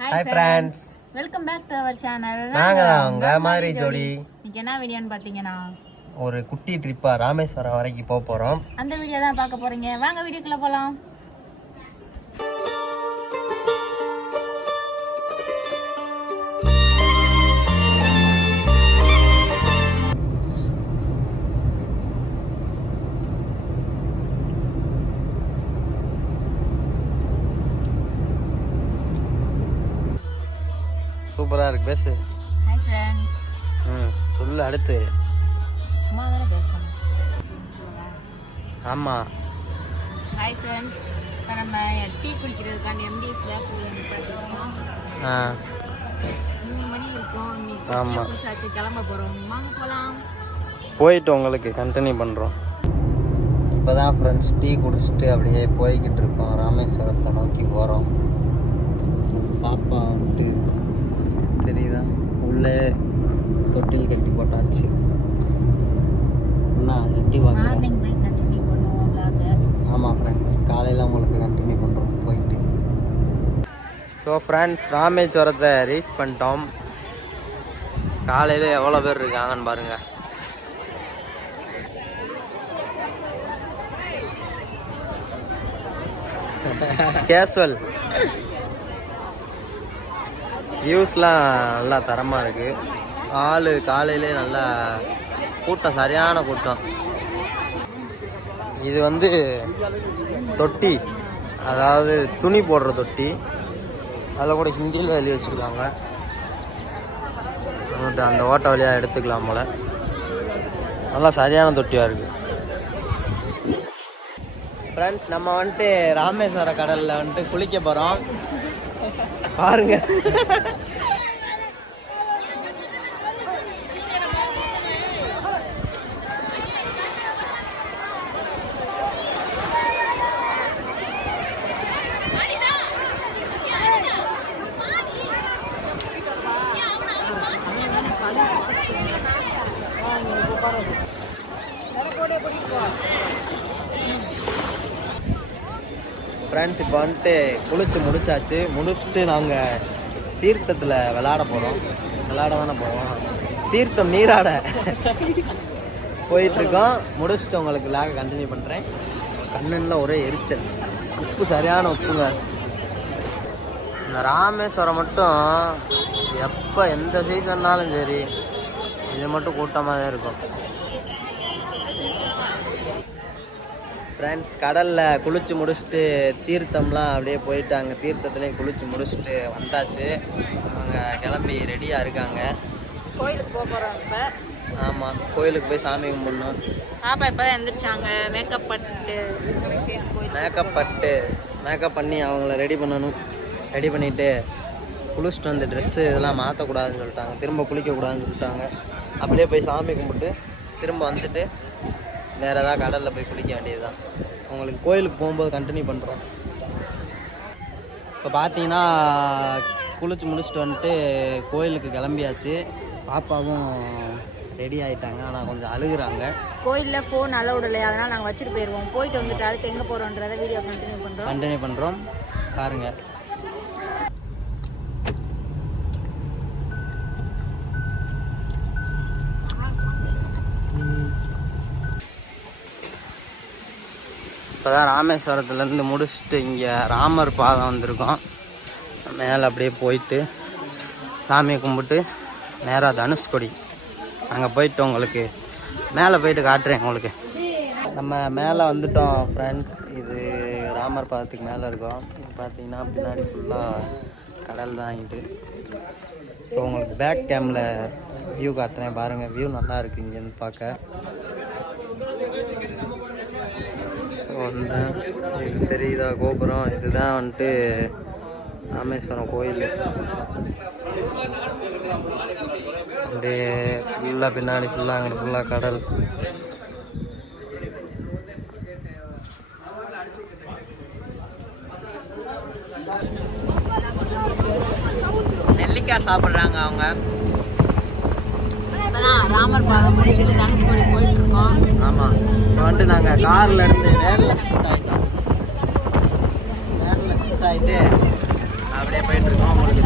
Hi friends. Welcome back to our channel. நாங்க உங்க மாதிரி ஜோடி. இன்னைக்கு என்ன வீடியோன்னு பாத்தீங்கன்னா ஒரு குட்டி ட்ரிப்பா ராமேஸ்வரம் வரைக்கும் போக போறோம். அந்த வீடியோ தான் பார்க்க போறீங்க. வாங்க வீடியோக்குள்ள போலாம். சூப்பரா இருக்கு பேசு. Hi friends. சொல்லு அடுத்து. சும்மா தான பேசணும். ஆமா. Hi friends. நம்ம டீ குடிக்கிறதுக்கான எம்டிஎஸ் பேக் நிப்பாட்டிருக்கோம். 3 மணி இருக்கும். ஆமா. குடிச்சாச்சு கிளம்ப போறோம். வாங்க போலாம். போயிட்டு உங்களுக்கு கண்டினியூ பண்றோம். இப்போதான் ஃப்ரெண்ட்ஸ் டீ குடிச்சிட்டு அப்படியே போய்கிட்டு இருக்கோம். ராமேஸ்வரத்தை நோக்கி போகிறோம். பாப்பா வந்துட்டு தெரியுதா உள்ளே தொட்டில் கட்டி போட்டாச்சு. என்ன எட்டி மார்னிங் போய் கண்டினியூ பண்ணுவோம் vlog. ஆமாம் ஃப்ரெண்ட்ஸ் காலையில் உங்களுக்கு கண்டினியூ பண்ணுறோம் போயிட்டு. ஸோ ஃப்ரெண்ட்ஸ் ராமேஸ்வரத்தை ரீச் பண்ணிட்டோம். காலையில் எவ்வளோ பேர் இருக்காங்கன்னு பாருங்கள். கேஷுவல் வியூஸ்லாம் நல்லா தரமாக இருக்குது. ஆள் காலையிலே நல்லா கூட்டம், சரியான கூட்டம். இது வந்து தொட்டி, அதாவது துணி போடுற தொட்டி. அதில் கூட ஹிந்தியில் எழுதி வச்சுருக்காங்க. அந்த ஓட்டை வழியாக எடுத்துக்கலாம் போல். நல்லா சரியான தொட்டியாக இருக்குது. ஃப்ரெண்ட்ஸ் நம்ம வந்துட்டு ராமேஸ்வர கடலில் வந்துட்டு குளிக்க போகிறோம். பாருங்க. ஃப்ரெண்ட்ஸ் இப்போ வந்துட்டு குளிச்சு முடிச்சுட்டு நாங்கள் தீர்த்தத்தில் விளாட போகிறோம். விளாட தானே போவோம், தீர்த்தம் நீராட போயிட்டுருக்கோம். முடிச்சுட்டு உங்களுக்கு விளாக கண்டினியூ பண்ணுறேன். கண்ணில் ஒரே எரிச்சல், உப்பு சரியான உப்புங்க. இந்த ராமேஸ்வரம் மட்டும் எப்போ எந்த சீசன்னாலும் சரி இது மட்டும் கூட்டமாக தான் இருக்கும். ஃப்ரெண்ட்ஸ் கடலில் குளிச்சு முடிச்சுட்டு தீர்த்தம்லாம் அப்படியே போயிட்டு அங்கே தீர்த்தத்துலேயும் குளிச்சு முடிச்சுட்டு வந்தாச்சு. அவங்க கிளம்பி ரெடியாக இருக்காங்க. கோயிலுக்கு போக போகிறோம் இப்போ. ஆமாம், கோயிலுக்கு போய் சாமி கும்பிடணும். பாப்பா இப்போ தான் எழுந்திரிச்சாங்க. மேக்கப் பண்ணி அவங்கள ரெடி பண்ணணும். ரெடி பண்ணிவிட்டு குளிச்சுட்டு வந்து ட்ரெஸ்ஸு இதெல்லாம் மாற்றக்கூடாதுன்னு சொல்லிட்டாங்க. திரும்ப குளிக்கக்கூடாதுன்னு சொல்லிட்டாங்க. அப்படியே போய் சாமி கும்பிட்டு திரும்ப வந்துட்டு வேறு ஏதாவது கடலில் போய் குளிக்க வேண்டியது தான். உங்களுக்கு கோயிலுக்கு போகும்போது கண்டினியூ பண்ணுறோம். இப்போ பார்த்தீங்கன்னா குளிச்சு முடிச்சுட்டு வந்துட்டு கோயிலுக்கு கிளம்பியாச்சு. பாப்பாவும் ரெடி ஆகிட்டாங்க. ஆனால் கொஞ்சம் அழுகுறாங்க. கோயிலில் ஃபோன் அலௌட் இல்லை, அதனால் நாங்கள் வச்சுட்டு போயிடுவோம். போயிட்டு வந்துட்டு அடுத்து எங்கே போகிறோன்றதை வீடியோ கண்டினியூ பண்ணுறோம். பாருங்கள். இப்போ தான் ராமேஸ்வரத்துலேருந்து முடிச்சுட்டு இங்கே ராமர் பாதம் வந்திருக்கோம். மேலே அப்படியே போயிட்டு சாமியை கும்பிட்டு நேராக தனுஷ்கொடி அங்கே போயிட்டு உங்களுக்கு மேலே போயிட்டு காட்டுறேன் உங்களுக்கு. நம்ம மேலே வந்துட்டோம் ஃப்ரெண்ட்ஸ். இது ராமர் பாதத்துக்கு மேலே இருக்கோம். பார்த்தீங்கன்னா பின்னாடி ஃபுல்லாக கடல் தான் ஆகிட்டு. ஸோ உங்களுக்கு பேக் கேமில் வியூ காட்டுறேன் பாருங்கள். வியூ நல்லா இருக்குது இங்கேருந்து பார்க்க. இது தெரியுதா கோபுரம்? இதுதான் வந்துட்டு ராமேஸ்வரம் கோயில். அப்படியே ஃபுல்லாக பின்னாடி ஃபுல்லாக அங்கே ஃபுல்லாக கடல். நெல்லிக்காய் சாப்பிட்றாங்க அவங்க. ராமர் பாதம் முடிச்சுட்டு தனுஷ்கோடி போயிட்டு இருக்கோம். ஆமாம், இப்போ வந்துட்டு நாங்கள் காரில் இருந்து வேனில் ஷிஃப்ட் ஆகிட்டோம். வேனில் ஷிஃப்ட் ஆகிட்டு அப்படியே போயிட்டுருக்கோம். உங்களுக்கு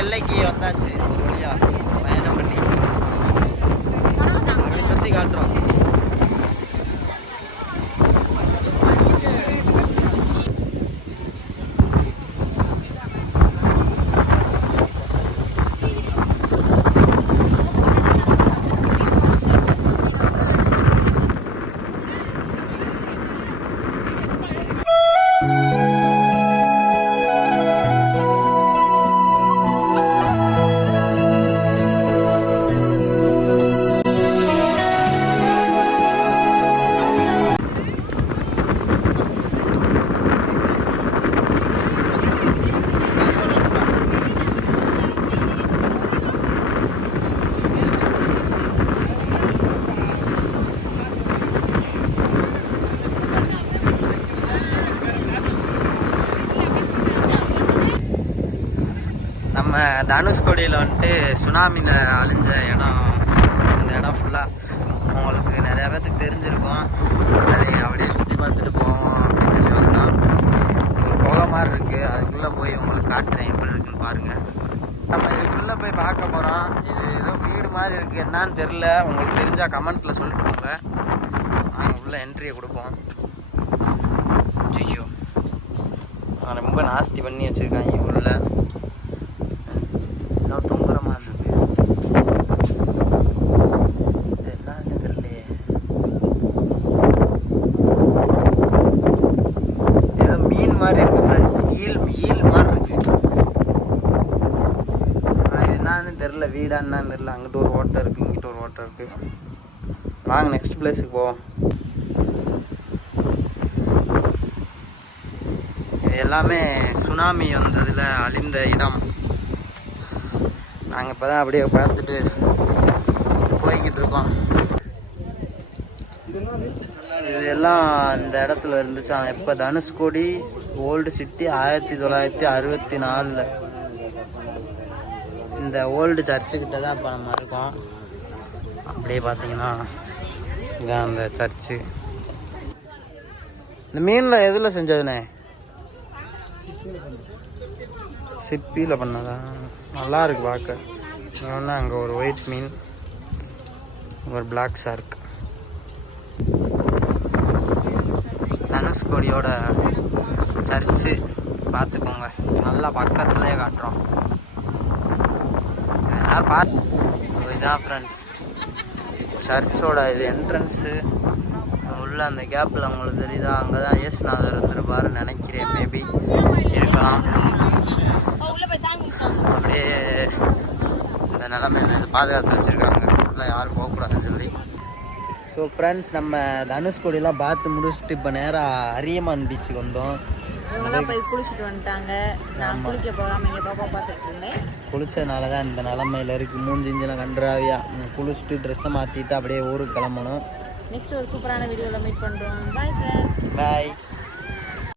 எல்லைக்கு வந்தாச்சு ஒரு வழியா பயணம் பண்ணி அப்படி சுற்றி காட்டுறோம். நம்ம தனுஷ்கோடியில் வந்துட்டு சுனாமியில் அழிஞ்ச இடம். இந்த இடம் ஃபுல்லாக உங்களுக்கு நிறையா பேர்த்துக்கு தெரிஞ்சிருக்கும். சரி அப்படியே சுற்றி பார்த்துட்டு போவோம் அப்படின்னு சொல்லி வந்தோம். ஒரு குகை மாதிரி இருக்குது, அதுக்குள்ளே போய் உங்களுக்கு காட்டுறேன் எப்படி இருக்குன்னு பாருங்கள். நம்ம இதுக்குள்ளே போய் பார்க்க போகிறோம். இது ஏதோ வீடு மாதிரி இருக்குது, என்னான்னு தெரில. உங்களுக்கு தெரிஞ்சால் கமெண்ட்டில் சொல்லிட்டு போங்க. நாங்கள் உள்ளே என்ட்ரியை கொடுப்போம். ஐயோ ரொம்ப நாஸ்தி பண்ணி வச்சுருக்காங்க உள்ள. தொங்குற மாதிரி இருக்கு. என்னன்னு தெரியலையே. ஏதோ மீன் மாதிரி இருக்கு ஃப்ரெண்ட்ஸ். ஈல் மாதிரி இருக்கு. இது என்னன்னு தெரியல, வீடா என்னன்னு தெரியல. அங்கிட்ட ஒரு ஓட்டை இருக்கு, இங்கிட்ட ஒரு ஓட்டை இருக்கு. வாங்க நெக்ஸ்ட் பிளேஸுக்கு போவோம். இது எல்லாமே சுனாமி வந்ததில் அழிந்த இடம். நாங்கள் இப்போ தான் அப்படியே பார்த்துட்டு போய்கிட்டு இருக்கோம். இதெல்லாம் இந்த இடத்துல இருந்துச்சு. இப்போ தனுஷ்கோடி ஓல்டு சிட்டி 1964. இந்த ஓல்டு சர்ச்சுக்கிட்ட தான் இப்போ நம்ம இருக்கோம். அப்படியே பார்த்தீங்கன்னா இதான் அந்த சர்ச்சு. இந்த மீனில் எதில் செஞ்சதுண்ணே? சிப்பியில் பண்ணதா? நல்லா இருக்கு பார்க்க. ஒன்று அங்கே ஒரு ஒயிட் மீன், ஒரு பிளாக் ஷார்க். தனுஷ்கோடியோட சர்ச்சு பார்த்துக்கோங்க, நல்லா பக்கத்துலேயே காட்டுறோம். எல்லாம் பார்த்து இதுதான் ஃப்ரெண்ட்ஸ் சர்ச்சோட இது என்ட்ரன்ஸு. உள்ள அந்த கேப்பில் உங்களுக்கு தெரியுதா, அங்கே தான் இயேசுநாதர் இருந்திருப்பாருன்னு நினைக்கிறேன். மேபி இருக்கலாம். அப்படியே இந்த நிலமையில இது பாதுகாத்து வச்சுருக்காங்க, இல்லை யாரும் போகக்கூடாதுன்னு சொல்லி. ஸோ ஃப்ரெண்ட்ஸ், நம்ம தனுஷ்கோடியெலாம் பார்த்து முடிச்சுட்டு இப்போ நேராக அரியமான் பீச்சுக்கு வந்தோம். இவங்கெல்லாம் போய் குளிச்சுட்டு வந்துட்டாங்க. நான் குளிக்க போகாமல் இங்கே பாப்பா பார்த்துட்டு இருந்தேன். குளிச்சதுனால தான் இந்த நிலமையில இருக்குது. மூஞ்சிஞ்செல்லாம் கன்றாவியாக குளிச்சுட்டு ட்ரெஸ்ஸை மாற்றிட்டு அப்படியே ஊருக்கு கிளம்பணும். நெக்ஸ்ட் ஒரு சூப்பரான வீடியோவில் மீட் பண்ணுறோம். பாய் ஃப்ரெண்ட். பாய்.